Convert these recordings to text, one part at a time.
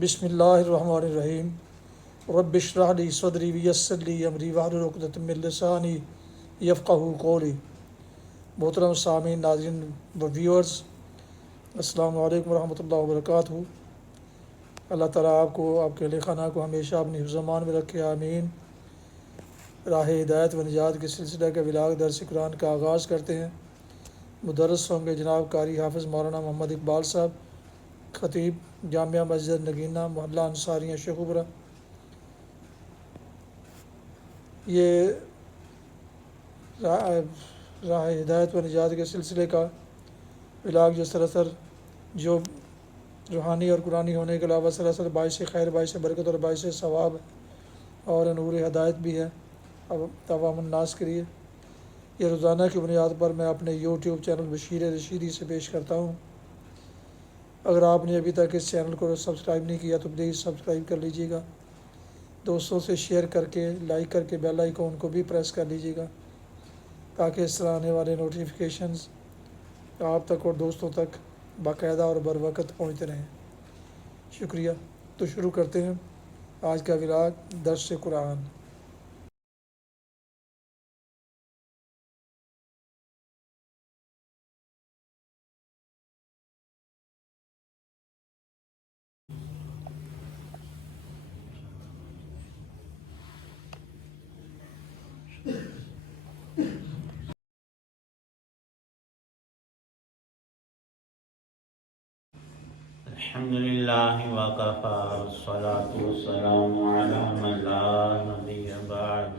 بسم اللہ الرحمن الرحیم رب اشرح لی صدری ویسر لی امری واحلل عقدۃ من لسانی یفقہوا قولی۔ محترم سامعین، ناظرین و ویورز، السلام علیکم ورحمۃ اللہ وبرکاتہ۔ اللہ تعالیٰ آپ کو، آپ کے اہل خانہ کو ہمیشہ اپنی حفظ و امان میں رکھے، آمین۔ راہ ہدایت و نجات کے سلسلہ کے ولاغ درس قرآن کا آغاز کرتے ہیں۔ مدرس ہوں گے جناب قاری حافظ مولانا محمد اقبال صاحب، خطیب جامعہ مسجد نگینہ، محلہ انصاریہ شیخوپورہ۔ یہ راہ ہدایت و نجات کے سلسلے کا ولاغ جو سراسر جو روحانی اور قرآنی ہونے کے علاوہ سراسر باعث خیر، باعث برکت اور باعث ثواب اور نور ہدایت بھی ہے اب عوام الناس کے لیے۔ یہ روزانہ کی بنیاد پر میں اپنے یوٹیوب چینل بشیر رشیدی سے پیش کرتا ہوں۔ اگر آپ نے ابھی تک اس چینل کو سبسکرائب نہیں کیا تو پلیز سبسکرائب کر لیجیے گا، دوستوں سے شیئر کر کے، لائک کر کے بیل آئیکن کو بھی پریس کر لیجیے گا تاکہ اس طرح آنے والے نوٹیفیکیشنز آپ تک اور دوستوں تک باقاعدہ اور بر وقت پہنچتے رہیں۔ شکریہ۔ تو شروع کرتے ہیں آج کا ولاغ درس قرآن۔ الحمدللہ وکفی والصلاة والسلام علی من لا نبی بعد،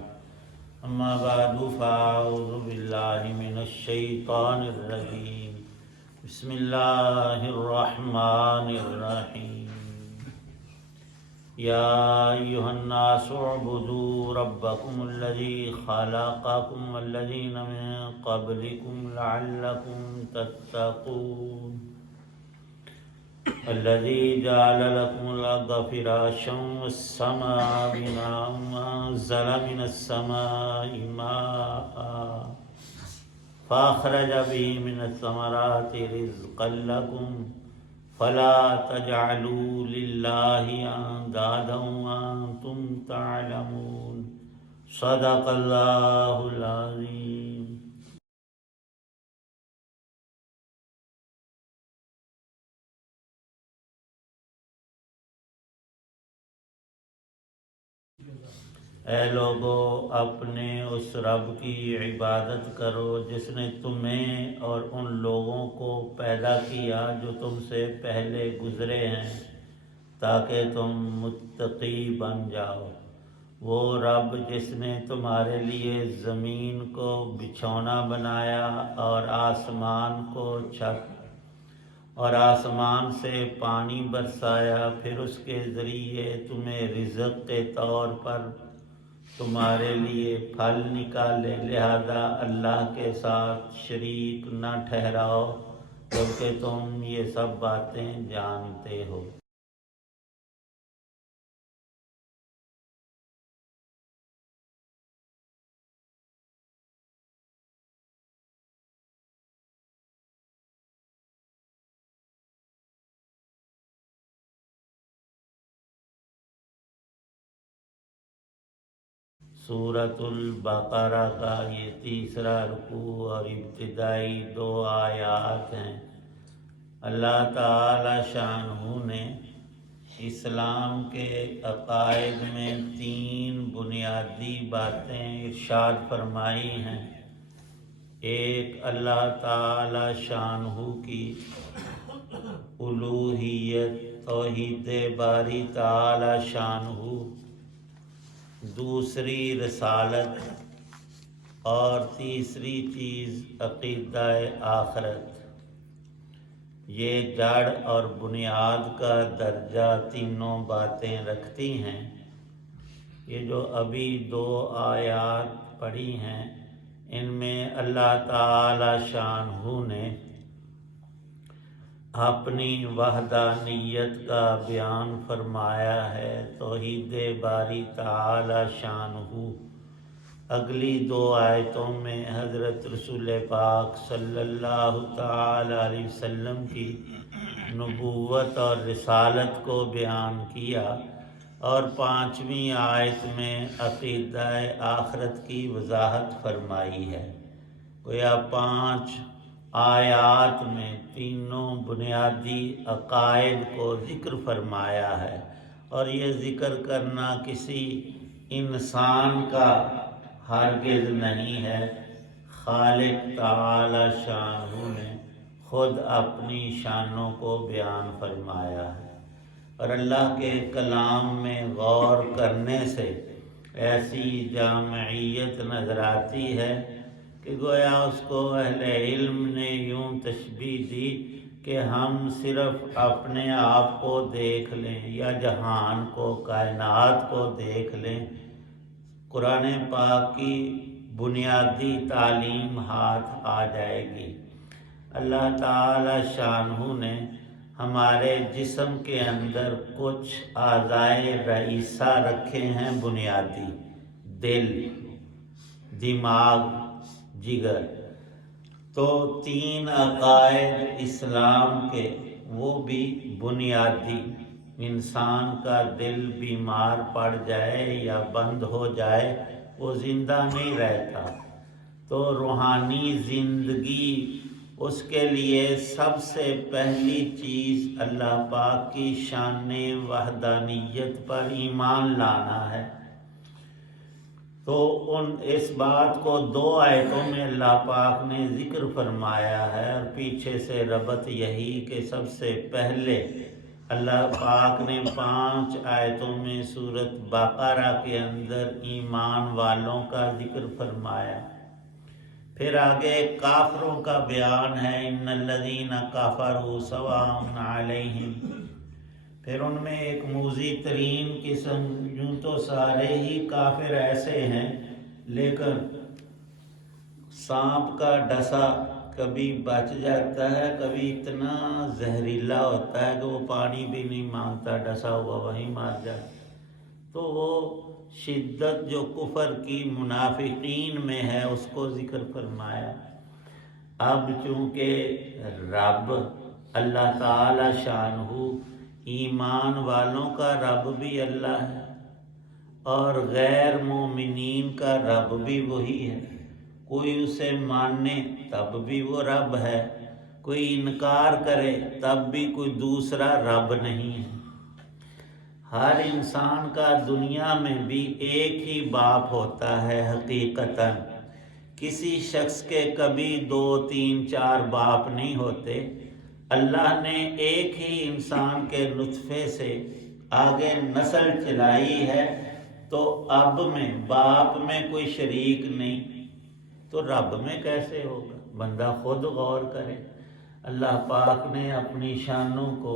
اما بعد فاعوذ باللہ من الشیطان الرجیم، بسم اللہ الرحمن الرحیم۔ یا ایھا الناس اعبدوا ربکم الذی خلقکم والذین من قبلکم لعلکم تتقون، الذي جعل لكم الأرض فراشا والسماء بناء وأنزل من السماء ماء فأخرج به من الثمرات رزقا لكم فلا تجعلوا لله أندادا وأنتم تعلمون، صدق الله العظيم۔ اے لوگو، اپنے اس رب کی عبادت کرو جس نے تمہیں اور ان لوگوں کو پیدا کیا جو تم سے پہلے گزرے ہیں تاکہ تم متقی بن جاؤ۔ وہ رب جس نے تمہارے لیے زمین کو بچھونا بنایا اور آسمان کو چھت اور آسمان سے پانی برسایا، پھر اس کے ذریعے تمہیں رزق کے طور پر تمہارے لیے پھل نکالے، لہذا اللہ کے ساتھ شریک نہ ٹھہراؤ کیونکہ تم یہ سب باتیں جانتے ہو۔ سورۃ البقرہ کا یہ تیسرا رکوع اور ابتدائی 2 آیات ہیں۔ اللہ تعالی شانہ نے اسلام کے عقائد میں 3 بنیادی باتیں ارشاد فرمائی ہیں۔ ایک، اللہ تعالی شانہ کی الوہیت، توحید باری تعالی شانہ۔ دوسری رسالت، اور تیسری چیز عقیدہ آخرت۔ یہ جڑ اور بنیاد کا درجہ تینوں باتیں رکھتی ہیں۔ یہ جو ابھی 2 آیات پڑھی ہیں، ان میں اللہ تعالی شانہ نے اپنی وحدانیت کا بیان فرمایا ہے، توحید باری تعالی شانہ۔ اگلی 2 آیتوں میں حضرت رسول پاک صلی اللہ تعالی علیہ وسلم کی نبوت اور رسالت کو بیان کیا، اور 5ویں آیت میں عقیدہ آخرت کی وضاحت فرمائی ہے۔ گویا 5 آیات میں تینوں بنیادی عقائد کو ذکر فرمایا ہے، اور یہ ذکر کرنا کسی انسان کا ہرگز نہیں ہے، خالق تعالی شانہ نے خود اپنی شانوں کو بیان فرمایا ہے۔ اور اللہ کے کلام میں غور کرنے سے ایسی جامعیت نظر آتی ہے کہ گویا اس کو اہل علم نے یوں تشبیہ دی کہ ہم صرف اپنے آپ کو دیکھ لیں یا جہان کو، کائنات کو دیکھ لیں، قرآن پاک کی بنیادی تعلیم ہاتھ آ جائے گی۔ اللہ تعالی شانہ نے ہمارے جسم کے اندر کچھ اعضائے رئیسہ رکھے ہیں بنیادی، دل، دماغ، جگر۔ تو 3 عقائد اسلام کے وہ بھی بنیادی، انسان کا دل بیمار پڑ جائے یا بند ہو جائے وہ زندہ نہیں رہتا، تو روحانی زندگی اس کے لیے سب سے پہلی چیز اللہ پاک کی شان وحدانیت پر ایمان لانا ہے۔ تو اس بات کو 2 آیتوں میں اللہ پاک نے ذکر فرمایا ہے، اور پیچھے سے ربط یہی کہ سب سے پہلے اللہ پاک نے 5 آیتوں میں سورۃ بقرہ کے اندر ایمان والوں کا ذکر فرمایا، پھر آگے کافروں کا بیان ہے، ان الذین کفروا سواء علیہم، پھر ان میں ایک موذی ترین قسم، یوں تو سارے ہی کافر ایسے ہیں، لیکن سانپ کا ڈسا کبھی بچ جاتا ہے، کبھی اتنا زہریلا ہوتا ہے کہ وہ پانی بھی نہیں مانگتا، ڈسا ہوا وہیں مار جاتا۔ تو وہ شدت جو کفر کی منافقین میں ہے اس کو ذکر فرمایا۔ اب چونکہ رب اللہ تعالی شانہ ایمان والوں کا رب بھی اللہ ہے، اور غیر مومنین کا رب بھی وہی ہے، کوئی اسے مانے تب بھی وہ رب ہے، کوئی انکار کرے تب بھی کوئی دوسرا رب نہیں ہے۔ ہر انسان کا دنیا میں بھی ایک ہی باپ ہوتا ہے حقیقتاً، کسی شخص کے کبھی 2 3 4 باپ نہیں ہوتے۔ اللہ نے ایک ہی انسان کے نطفے سے آگے نسل چلائی ہے، تو اب میں باپ میں کوئی شریک نہیں، تو رب میں کیسے ہوگا؟ بندہ خود غور کرے۔ اللہ پاک نے اپنی شانوں کو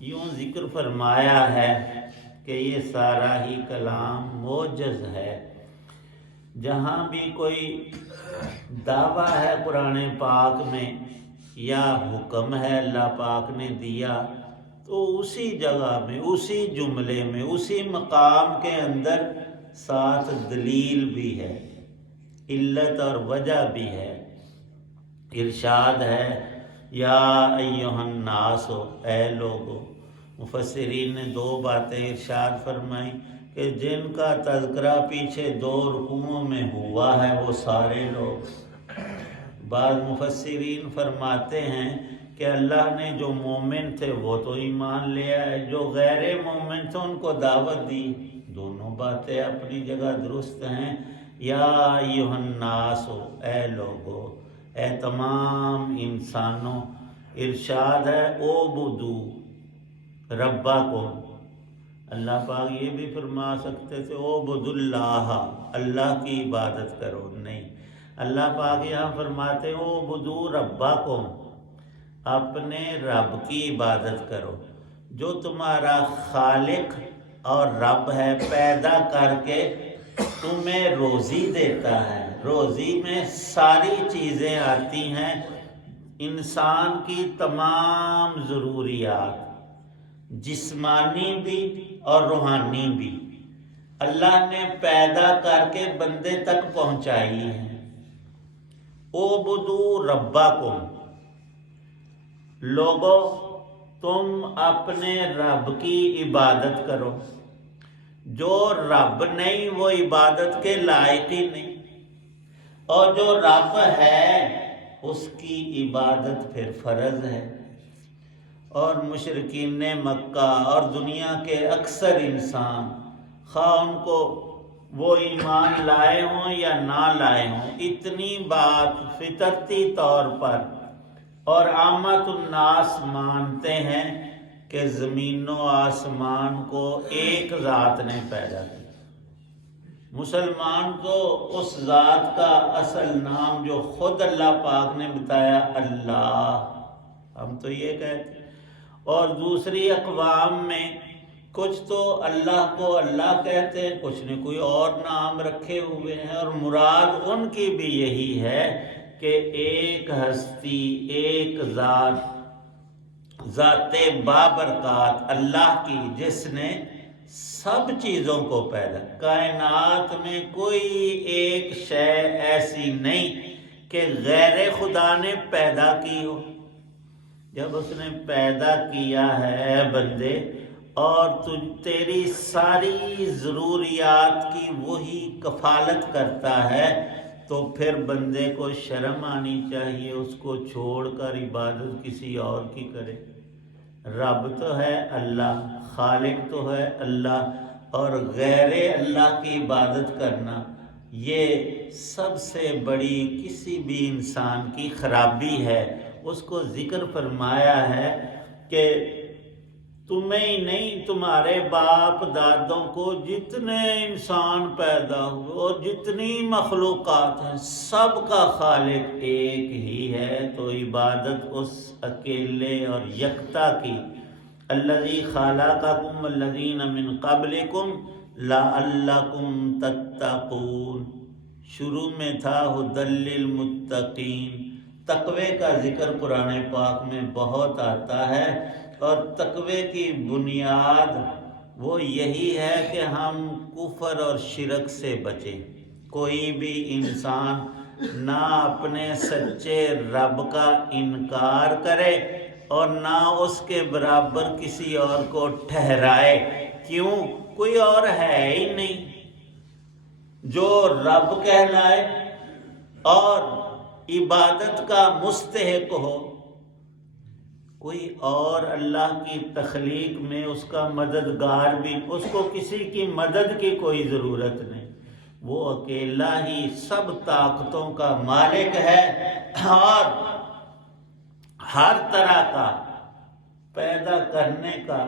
یوں ذکر فرمایا ہے کہ یہ سارا ہی کلام معجز ہے۔ جہاں بھی کوئی دعویٰ ہے قرآن پاک میں یا حکم ہے اللہ پاک نے دیا، تو اسی جگہ میں، اسی جملے میں، اسی مقام کے اندر ساتھ دلیل بھی ہے، علت اور وجہ بھی ہے۔ ارشاد ہے یا ایہا الناس، اے لوگو۔ مفسرین نے 2 باتیں ارشاد فرمائیں کہ جن کا تذکرہ پیچھے 2 رکوعوں میں ہوا ہے وہ سارے لوگ۔ بعض مفسرین فرماتے ہیں کہ اللہ نے جو مومن تھے وہ تو ایمان لے آئے، جو غیر مومن تھے ان کو دعوت دی۔ دونوں باتیں اپنی جگہ درست ہیں۔ یا ایھا الناس، اے لوگو، اے تمام انسانوں۔ ارشاد ہے اعبدو ربکم، اللہ پاک یہ بھی فرما سکتے تھے اعبدوا اللہ، اللہ کی عبادت کرو، نہیں، اللہ پاک یہاں فرماتے اعبدوا ربکم، اپنے رب کی عبادت کرو، جو تمہارا خالق اور رب ہے، پیدا کر کے تمہیں روزی دیتا ہے۔ روزی میں ساری چیزیں آتی ہیں، انسان کی تمام ضروریات، جسمانی بھی اور روحانی بھی، اللہ نے پیدا کر کے بندے تک پہنچائی ہیں۔ اعبدوا ربکم، لوگوں تم اپنے رب کی عبادت کرو. جو رب نہیں وہ عبادت کے لائق ہی نہیں، اور جو رب ہے اس کی عبادت پھر فرض ہے. اور مشرکین مکہ اور دنیا کے اکثر انسان، خواہ ان کو وہ ایمان لائے ہوں یا نہ لائے ہوں، اتنی بات فطرتی طور پر اور عامت الناس مانتے ہیں کہ زمین و آسمان کو ایک ذات نے پیدا کیا. مسلمان تو اس ذات کا اصل نام جو خود اللہ پاک نے بتایا اللہ، ہم تو یہ کہتے ہیں. اور دوسری اقوام میں کچھ تو اللہ کو اللہ کہتے ہیں، کچھ نے کوئی اور نام رکھے ہوئے ہیں، اور مراد ان کی بھی یہی ہے کہ ایک ہستی، ایک ذات بابرکات اللہ کی، جس نے سب چیزوں کو پیدا. کائنات میں کوئی ایک شے ایسی نہیں کہ غیر خدا نے پیدا کی ہو. جب اس نے پیدا کیا ہے بندے، اور تیری ساری ضروریات کی وہی کفالت کرتا ہے، تو پھر بندے کو شرم آنی چاہیے اس کو چھوڑ کر عبادت کسی اور کی کرے. رب تو ہے اللہ، خالق تو ہے اللہ، اور غیر اللہ کی عبادت کرنا یہ سب سے بڑی کسی بھی انسان کی خرابی ہے. اس کو ذکر فرمایا ہے کہ تمہیں ہی نہیں، تمہارے باپ دادوں کو جتنے انسان پیدا ہوئے اور جتنی مخلوقات ہیں، سب کا خالق ایک ہی ہے. تو عبادت اس اکیلے اور یکتا کی. الذی خلقکم الذین من قبلکم لعلکم تتقون. شروع میں تھا ھدی للمتقین. تقوی کا ذکر قرآن پاک میں بہت آتا ہے، اور تقوی کی بنیاد وہ یہی ہے کہ ہم کفر اور شرک سے بچیں. کوئی بھی انسان نہ اپنے سچے رب کا انکار کرے اور نہ اس کے برابر کسی اور کو ٹھہرائے. کیوں؟ کوئی اور ہے ہی نہیں جو رب کہلائے اور عبادت کا مستحق ہو. کوئی اور اللہ کی تخلیق میں اس کا مددگار بھی، اس کو کسی کی مدد کی کوئی ضرورت نہیں. وہ اکیلا ہی سب طاقتوں کا مالک ہے، اور ہر طرح کا پیدا کرنے کا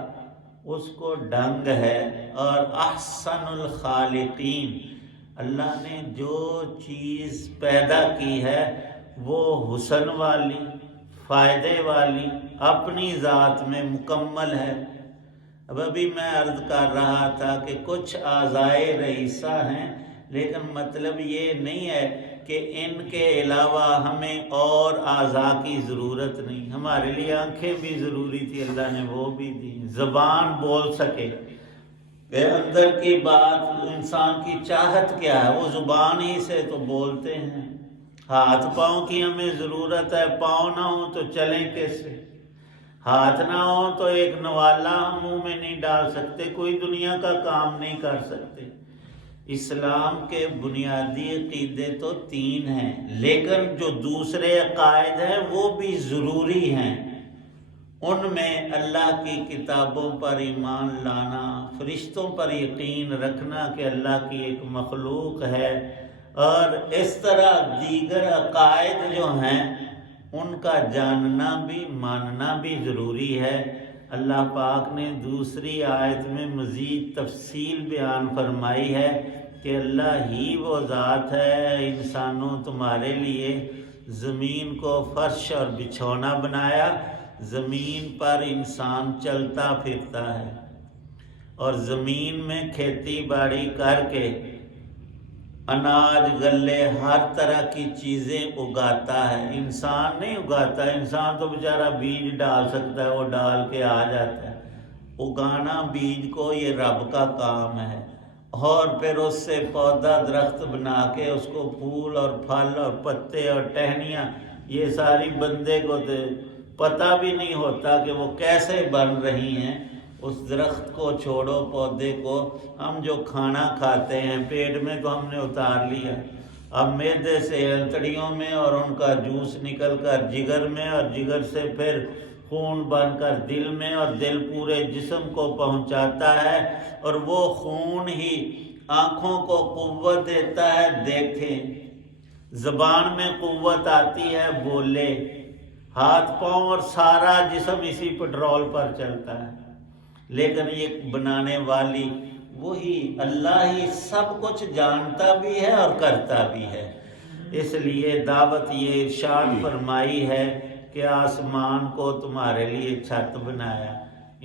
اس کو ڈھنگ ہے. اور احسن الخالقین، اللہ نے جو چیز پیدا کی ہے وہ حسن والی، فائدے والی، اپنی ذات میں مکمل ہے. اب ابھی میں عرض کر رہا تھا کہ کچھ اعضائے رئیسہ ہیں، لیکن مطلب یہ نہیں ہے کہ ان کے علاوہ ہمیں اور اعضاء کی ضرورت نہیں. ہمارے لیے آنکھیں بھی ضروری تھی، اللہ نے وہ بھی دی. زبان بول سکے، اندر کی بات، انسان کی چاہت کیا ہے وہ زبان ہی سے تو بولتے ہیں. ہاتھ پاؤں کی ہمیں ضرورت ہے، پاؤں نہ ہوں تو چلیں کیسے؟ ہاتھ نہ ہوں تو ایک نوالا ہم منہ میں نہیں ڈال سکتے، کوئی دنیا کا کام نہیں کر سکتے. اسلام کے بنیادی عقیدے تو 3 ہیں، لیکن جو دوسرے عقائد ہیں وہ بھی ضروری ہیں. ان میں اللہ کی کتابوں پر ایمان لانا، فرشتوں پر یقین رکھنا کہ اللہ کی ایک مخلوق ہے، اور اس طرح دیگر عقائد جو ہیں ان کا جاننا بھی ماننا بھی ضروری ہے. اللہ پاک نے دوسری آیت میں مزید تفصیل بیان فرمائی ہے کہ اللہ ہی وہ ذات ہے، انسانوں تمہارے لیے زمین کو فرش اور بچھونا بنایا. زمین پر انسان چلتا پھرتا ہے اور زمین میں کھیتی باڑی کر کے اناج غلے ہر طرح کی چیزیں اگاتا ہے. انسان نہیں اگاتا، انسان تو بیچارہ بیج ڈال سکتا ہے، وہ ڈال کے آ جاتا ہے. اگانا بیج کو یہ رب کا کام ہے، اور پھر اس سے پودا درخت بنا کے اس کو پھول اور پھل اور پتے اور ٹہنیاں یہ ساری بندے کو پتہ بھی نہیں ہوتا کہ وہ کیسے بن رہی ہیں۔ اس درخت کو چھوڑو، پودے کو، ہم جو کھانا کھاتے ہیں پیٹ میں تو ہم نے اتار لیا، اب معدے سے انتڑیوں میں، اور ان کا جوس نکل کر جگر میں، اور جگر سے پھر خون بن کر دل میں، اور دل پورے جسم کو پہنچاتا ہے، اور وہ خون ہی آنکھوں کو قوت دیتا ہے دیکھیں، زبان میں قوت آتی ہے بولے، ہاتھ پاؤں اور سارا جسم اسی پٹرول پر چلتا ہے۔ لیکن یہ بنانے والی وہی اللہ ہی سب کچھ جانتا بھی ہے اور کرتا بھی ہے۔ اس لیے دعوت یہ ارشاد فرمائی ہے کہ آسمان کو تمہارے لیے چھت بنایا۔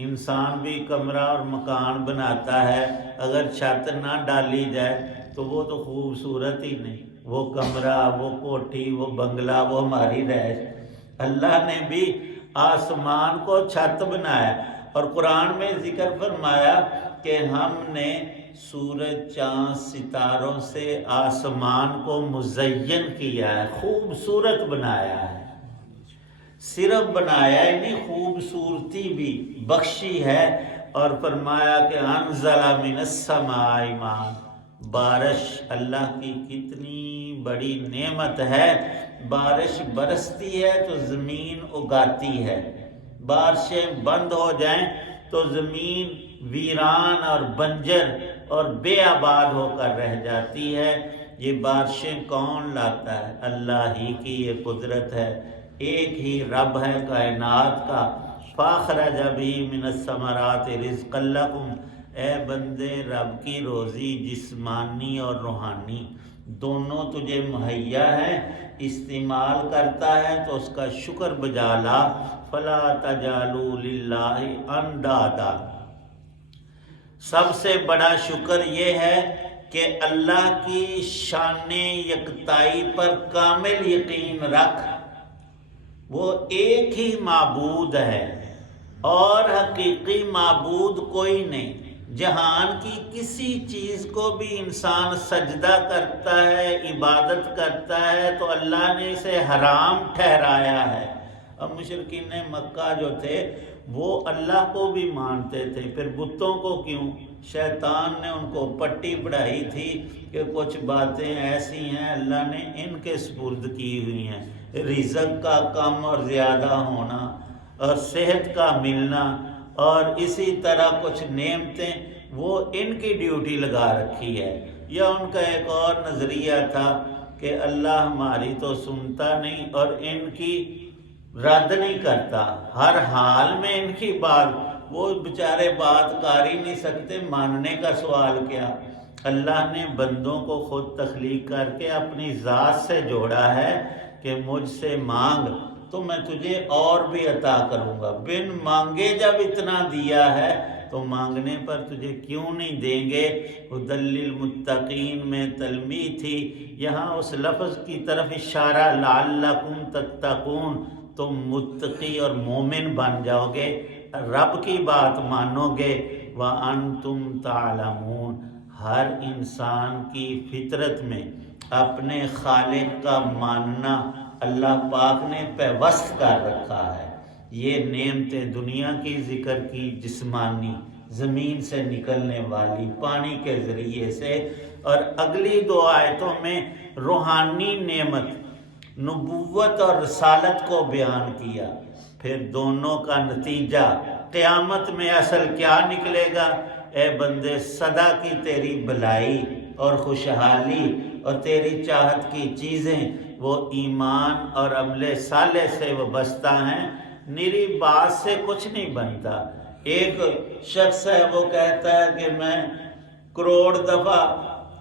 انسان بھی کمرہ اور مکان بناتا ہے، اگر چھت نہ ڈالی جائے تو وہ تو خوبصورت ہی نہیں، وہ کمرہ، وہ کوٹھی، وہ بنگلہ، وہ ہماری رہائش۔ اللہ نے بھی آسمان کو چھت بنایا، اور قرآن میں ذکر فرمایا کہ ہم نے سورج، چاند، ستاروں سے آسمان کو مزین کیا ہے، خوبصورت بنایا ہے۔ صرف بنایا ہی نہیں، خوبصورتی بھی بخشی ہے، اور فرمایا کہ انزل من السماء ماء، بارش اللہ کی کتنی بڑی نعمت ہے۔ بارش برستی ہے تو زمین اگاتی ہے، بارشیں بند ہو جائیں تو زمین ویران اور بنجر اور بے آباد ہو کر رہ جاتی ہے۔ یہ بارشیں کون لاتا ہے؟ اللہ ہی کی یہ قدرت ہے، ایک ہی رب ہے کائنات کا۔ فَأَخْرَجَ بِهِ مِنَ الثَّمَرَاتِ رِزْقًا لَكُمْ، اے بندے رب کی روزی جسمانی اور روحانی دونوں تجھے مہیا ہے، استعمال کرتا ہے تو اس کا شکر بجا لا۔ فَلَا تَجْعَلُوا لِلَّهِ أَنْدَادًا، سب سے بڑا شکر یہ ہے کہ اللہ کی شان یکتائی پر کامل یقین رکھ، وہ ایک ہی معبود ہے اور حقیقی معبود کوئی نہیں۔ جہان کی کسی چیز کو بھی انسان سجدہ کرتا ہے، عبادت کرتا ہے تو اللہ نے اسے حرام ٹھہرایا ہے۔ اب مشرکین مکہ جو تھے وہ اللہ کو بھی مانتے تھے، پھر بتوں کو کیوں؟ شیطان نے ان کو پٹی پڑھائی تھی کہ کچھ باتیں ایسی ہیں اللہ نے ان کے سپرد کی ہوئی ہیں، رزق کا کم اور زیادہ ہونا، اور صحت کا ملنا، اور اسی طرح کچھ نعمتیں وہ ان کی ڈیوٹی لگا رکھی ہے۔ یا ان کا ایک اور نظریہ تھا کہ اللہ ہماری تو سنتا نہیں اور ان کی رد نہیں کرتا، ہر حال میں ان کی بات، وہ بیچارے بات کر ہی نہیں سکتے، ماننے کا سوال کیا۔ اللہ نے بندوں کو خود تخلیق کر کے اپنی ذات سے جوڑا ہے کہ مجھ سے مانگ تو میں تجھے اور بھی عطا کروں گا، بن مانگے جب اتنا دیا ہے تو مانگنے پر تجھے کیوں نہیں دیں گے۔ ھدی للمتقین میں تلمیح تھی، یہاں اس لفظ کی طرف اشارہ لعلکم تتقون، تم متقی اور مومن بن جاؤ گے، رب کی بات مانو گے۔ وَأَنْتُمْ تَعْلَمُونَ، ہر انسان کی فطرت میں اپنے خالق کا ماننا اللہ پاک نے پیوست کر رکھا ہے۔ یہ نعمتیں دنیا کی ذکر کی، جسمانی، زمین سے نکلنے والی، پانی کے ذریعے سے، اور اگلی دو آیتوں میں روحانی نعمت نبوت اور رسالت کو بیان کیا۔ پھر دونوں کا نتیجہ قیامت میں اصل کیا نکلے گا؟ اے بندے سدا کی تیری بھلائی اور خوشحالی اور تیری چاہت کی چیزیں وہ ایمان اور عمل صالح سے وابستہ ہیں، نری بات سے کچھ نہیں بنتا۔ ایک شخص ہے وہ کہتا ہے کہ میں 1,000,000 دفعہ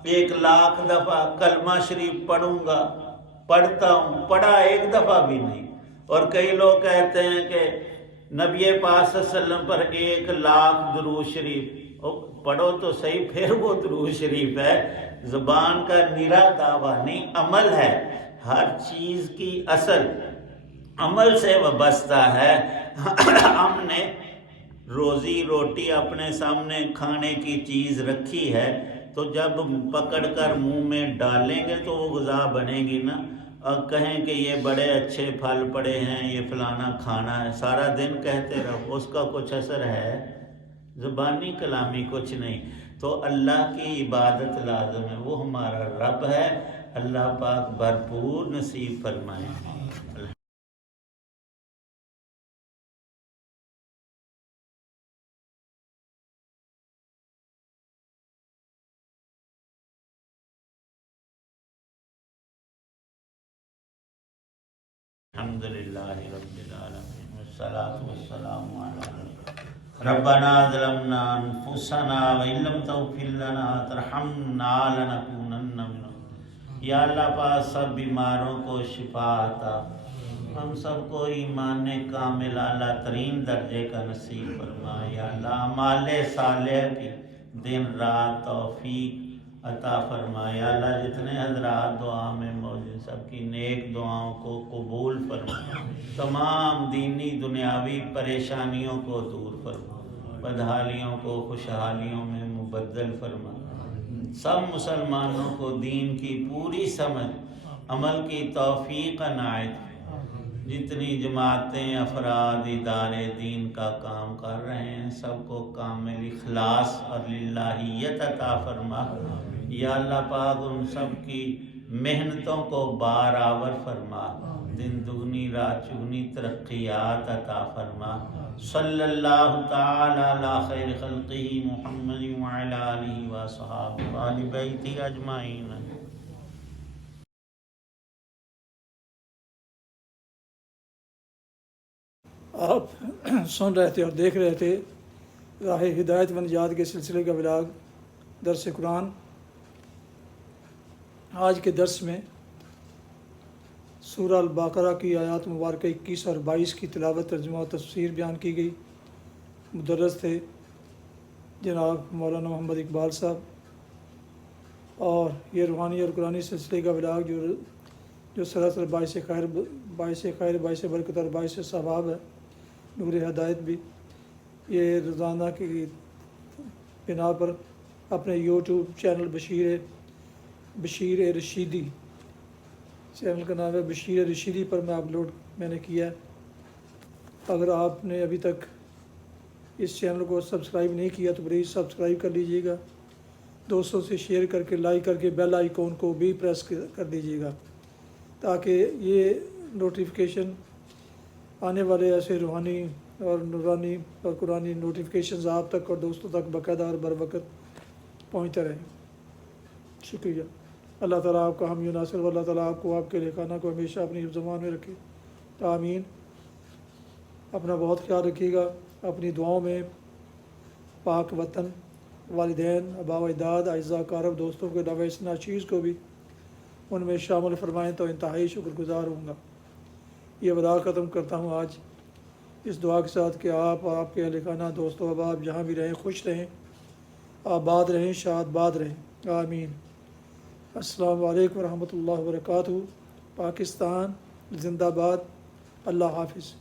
1,00,000 دفعہ کلمہ شریف پڑھوں گا، پڑھتا ہوں، پڑھا ایک دفعہ بھی نہیں۔ اور کئی لوگ کہتے ہیں کہ نبی پاک صلی اللہ علیہ وسلم پر 1,00,000 درود شریف، پڑھو تو صحیح، پھر وہ درود شریف ہے، زبان کا نرا دعویٰ نہیں، عمل ہے۔ ہر چیز کی اصل عمل سے وابستہ ہے۔ ہم نے روزی روٹی اپنے سامنے کھانے کی چیز رکھی ہے تو جب پکڑ کر منہ میں ڈالیں گے تو وہ غذا بنے گی نا۔ اور کہیں کہ یہ بڑے اچھے پھل پڑے ہیں، یہ فلانا کھانا ہے، سارا دن کہتے رہو، اس کا کچھ اثر ہے؟ زبانی کلامی کچھ نہیں۔ تو اللہ کی عبادت لازم ہے، وہ ہمارا رب ہے، اللہ پاک بھرپور نصیب فرمائے۔ الحمدللہ رب العالمین والصلاة والسلام علی ربنا ظلمنا انفسنا وان لم تغفر لنا ترحمنا لنکونن من۔ یا اللہ پاک سب بیماروں کو شفا عطا، ہم سب کو ایمان کامل اعلیٰ ترین درجے کا نصیب فرما۔ یا اللہ اعمال صالح کی دن رات توفیق عطا فرما۔ یا اللہ جتنے حضرات دعا میں موجود سب کی نیک دعاؤں کو قبول فرما، تمام دینی دنیاوی پریشانیوں کو دور فرما، بدحالیوں کو خوشحالیوں میں مبدل فرما۔ سب مسلمانوں کو دین کی پوری سمجھ عمل کی توفیق عنایت۔ جتنی جماعتیں افراد ادارے دین کا کام کر رہے ہیں سب کو کامل اخلاص اور للہیت عطا فرما۔ یا اللہ پاک ان سب کی محنتوں کو بارآور فرما، دن دگنی رات چگنی ترقیات عطا فرما۔ صلی اللہ تعالی علی خیر خلقہ محمد وعلی آلہ وصحبہ وآل بیتہ اجمعین۔ آپ سن رہے تھے اور دیکھ رہے تھے راہ ہدایت و نجات کے سلسلے کا ولاگ درس قرآن۔ آج کے درس میں سورہ البقرہ کی آیات مبارکہ 21 اور 22 کی تلاوت، ترجمہ و تفسیر بیان کی گئی۔ مدرس تھے جناب مولانا محمد اقبال صاحب، اور یہ روحانی اور قرآنی سلسلے کا ولاگ جو سراسر باعث خیر باعث برکت اور باعث ثواب ہے، نور ہدایت بھی، یہ روزانہ کی بنا پر اپنے YouTube channel Bashir Rashidi, channel کا نام ہے بشیر رشیدی پر میں نے کیا ہے۔ اگر آپ نے ابھی تک اس چینل کو سبسکرائب نہیں کیا تو پلیز سبسکرائب کر لیجیے گا، دوستوں سے شیئر کر کے لائک کر کے بیل آئیکن کو بھی پریس کر دیجیے گا، تاکہ یہ نوٹیفیکیشن آنے والے ایسے روحانی اور نورانی اور قرآنی نوٹیفیکیشنز آپ تک اور دوستوں تک باقاعدہ اور بر وقت پہنچتے رہیں۔ شکریہ۔ اللہ تعالیٰ آپ کا حامی و ناصر، و اللہ تعالیٰ آپ کو، آپ کے لکھانہ کو ہمیشہ اپنی حفظ امان میں رکھے، آمین۔ اپنا بہت خیال رکھیے گا، اپنی دعاؤں میں پاک وطن، والدین، آباء و اجداد، اعزاء اقارب، دوستوں کے علاوہ اس ناچیز کو بھی ان میں شامل فرمائیں تو انتہائی شکر گزار ہوں گا۔ یہ وعدہ ختم کرتا ہوں آج اس دعا کے ساتھ کہ آپ کے اہل خانہ، دوست و احباب جہاں بھی رہیں خوش رہیں، آباد رہیں، شاد باد رہیں، آمین۔ السلام علیکم ورحمۃ اللہ وبرکاتہ۔ پاکستان زندہ باد۔ اللہ حافظ۔